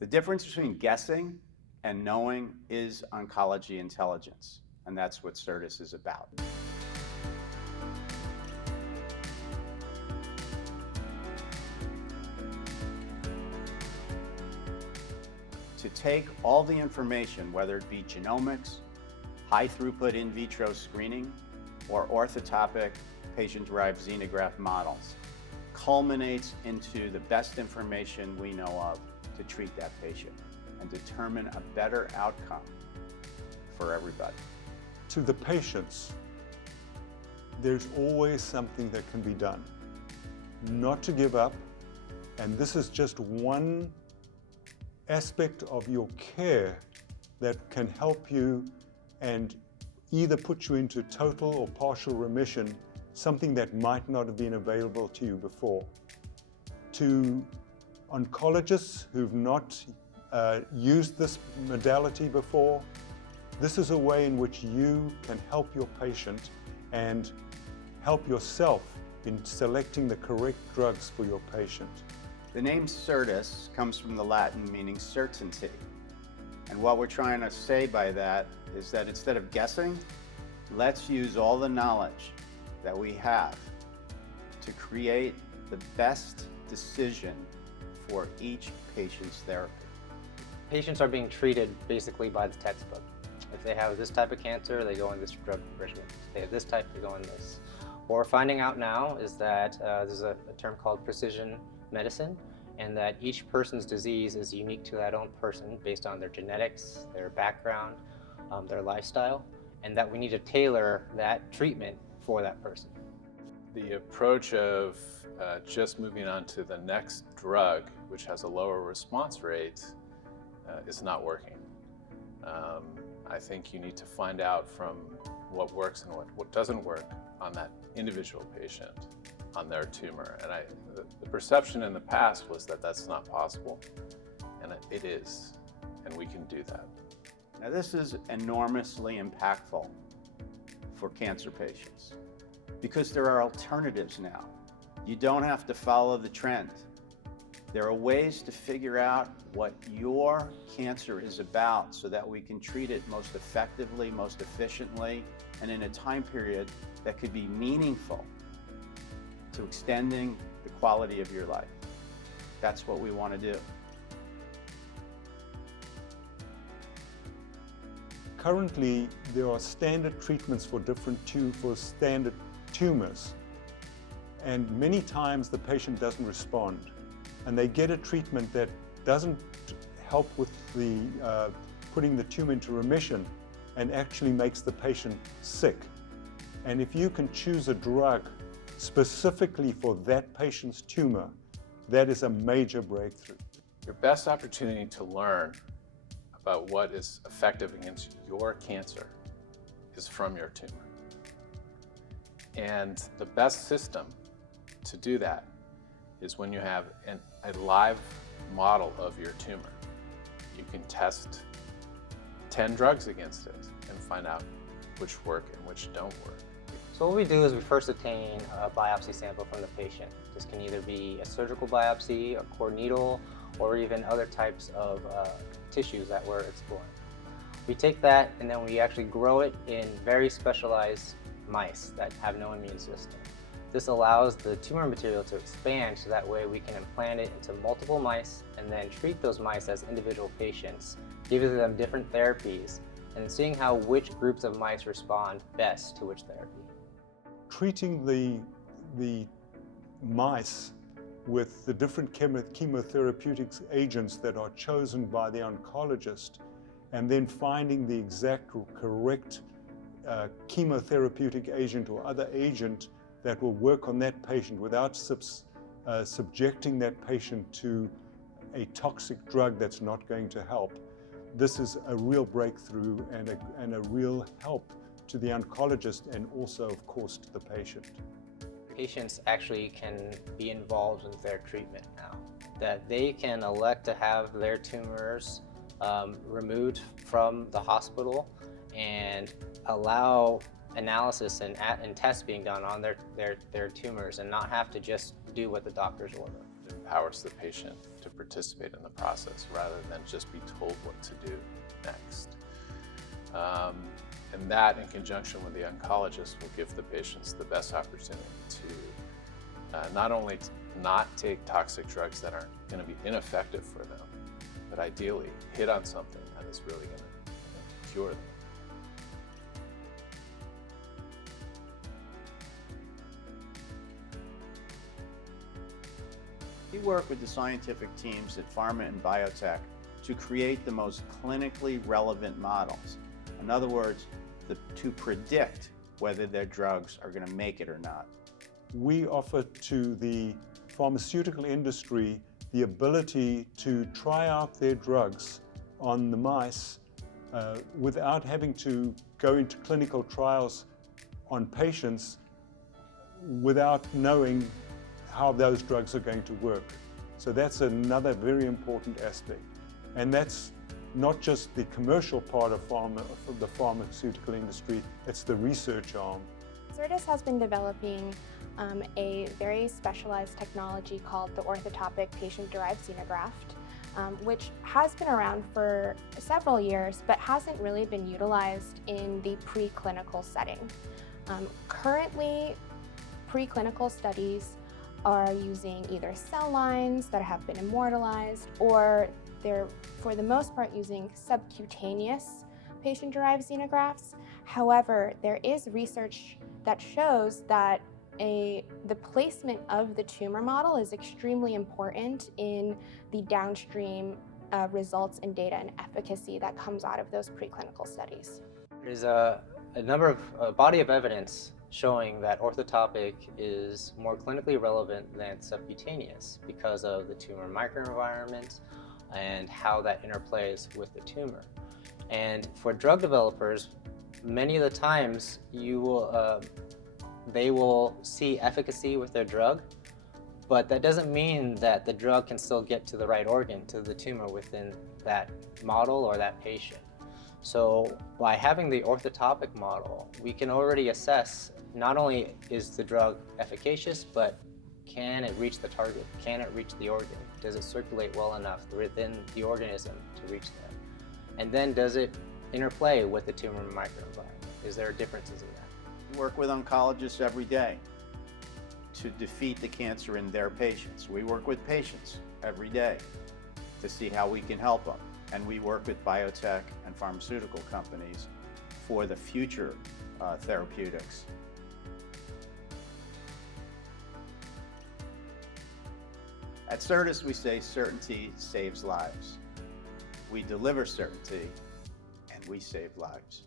The difference between guessing and knowing is oncology intelligence, and that's what Certis is about. To take all the information, whether it be genomics, high throughput in vitro screening, or orthotopic patient-derived xenograft models, culminates into the best information we know of to treat that patient and determine a better outcome for everybody. To the patients, there's always something that can be done. Not to give up, and this is just one aspect of your care that can help you and either put you into total or partial remission, something that might not have been available to you before. To oncologists who've not used this modality before, this is a way in which you can help your patient and help yourself in selecting the correct drugs for your patient. The name Certis comes from the Latin meaning certainty. And what we're trying to say by that is that instead of guessing, let's use all the knowledge that we have to create the best decision for each patient's therapy. Patients are being treated basically by the textbook. If they have this type of cancer, they go in this drug regimen. If they have this type, they go in this. What we're finding out now is that there's a term called precision medicine, and that each person's disease is unique to that own person based on their genetics, their background, their lifestyle, and that we need to tailor that treatment for that person. The approach of just moving on to the next drug, which has a lower response rate, is not working. I think you need to find out from what works and what doesn't work on that individual patient, on their tumor. And the perception in the past was that that's not possible, and it is, and we can do that. Now this is enormously impactful for cancer patients because there are alternatives now. You don't have to follow the trend. There are ways to figure out what your cancer is about so that we can treat it most effectively, most efficiently, and in a time period that could be meaningful to extending the quality of your life. That's what we want to do. Currently, there are standard treatments for standard tumors, and many times the patient doesn't respond, and they get a treatment that doesn't help with the putting the tumor into remission and actually makes the patient sick. And if you can choose a drug specifically for that patient's tumor, that is a major breakthrough. Your best opportunity to learn about what is effective against your cancer is from your tumor. And the best system to do that is when you have a live model of your tumor. You can test 10 drugs against it and find out which work and which don't work. So what we do is we first obtain a biopsy sample from the patient. This can either be a surgical biopsy, a core needle, or even other types of tissues that we're exploring. We take that and then we actually grow it in very specialized mice that have no immune system. This allows the tumor material to expand so that way we can implant it into multiple mice and then treat those mice as individual patients, giving them different therapies and seeing how which groups of mice respond best to which therapy. Treating the mice with the different chemotherapeutic agents that are chosen by the oncologist, and then finding the exact correct chemotherapeutic agent or other agent that will work on that patient without subjecting that patient to a toxic drug that's not going to help. This is a real breakthrough and a real help to the oncologist and also, of course, to the patient. Patients actually can be involved with their treatment now, that they can elect to have their tumors removed from the hospital and allow analysis and tests being done on their tumors and not have to just do what the doctors order. It empowers the patient to participate in the process rather than just be told what to do next. And that, in conjunction with the oncologist, will give the patients the best opportunity to not only not take toxic drugs that are going to be ineffective for them, but ideally hit on something that is really going to cure them. We work with the scientific teams at pharma and biotech to create the most clinically relevant models. In other words, to predict whether their drugs are going to make it or not. We offer to the pharmaceutical industry the ability to try out their drugs on the mice without having to go into clinical trials on patients without knowing how those drugs are going to work. So that's another very important aspect. And that's not just the commercial part of the pharmaceutical industry, it's the research arm. Certis has been developing a very specialized technology called the orthotopic patient-derived xenograft, which has been around for several years but hasn't really been utilized in the preclinical setting. Currently, preclinical studies are using either cell lines that have been immortalized, or they're, for the most part, using subcutaneous patient-derived xenografts. However, there is research that shows that the placement of the tumor model is extremely important in the downstream results and data and efficacy that comes out of those preclinical studies. There's a body of evidence showing that orthotopic is more clinically relevant than subcutaneous because of the tumor microenvironment and how that interplays with the tumor. And for drug developers, many of the times they will see efficacy with their drug, but that doesn't mean that the drug can still get to the right organ, to the tumor within that model or that patient. So by having the orthotopic model, we can already assess not only is the drug efficacious, but can it reach the target? Can it reach the organ? Does it circulate well enough within the organism to reach them? And then does it interplay with the tumor microenvironment? Is there differences in that? We work with oncologists every day to defeat the cancer in their patients. We work with patients every day to see how we can help them. And we work with biotech and pharmaceutical companies for the future therapeutics. At Certis, we say certainty saves lives. We deliver certainty, and we save lives.